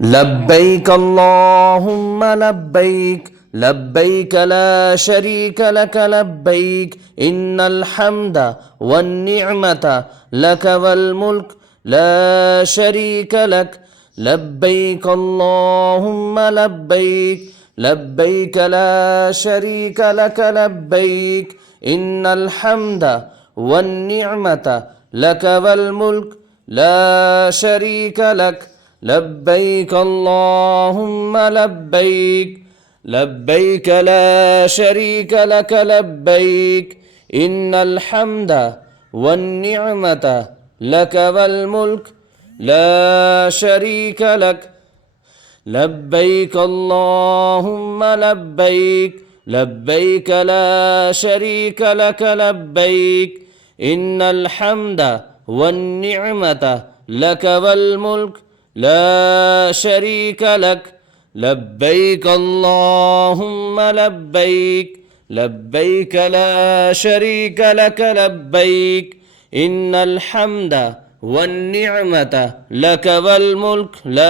لبيك اللهم لبيك لبيك لا شريك لك لبيك إن الحمد والنعمة لك والملك لا شريك لك لبيك اللهم لبيك لبيك لا شريك لك لبيك إن الحمد والنعمة لك والملك لا شريك لك لبيك اللهم لبيك لبيك لا شريك لك لبيك إن الحمد والنعمة لك والملك لا شريك لك لبيك اللهم لبيك لبيك لا شريك لك لبيك إن الحمد والنعمة لك والملك لا شريك لك لبيك اللهم لبيك لبيك لا شريك لك لبيك إن الحمد والنعمة لك والملك لا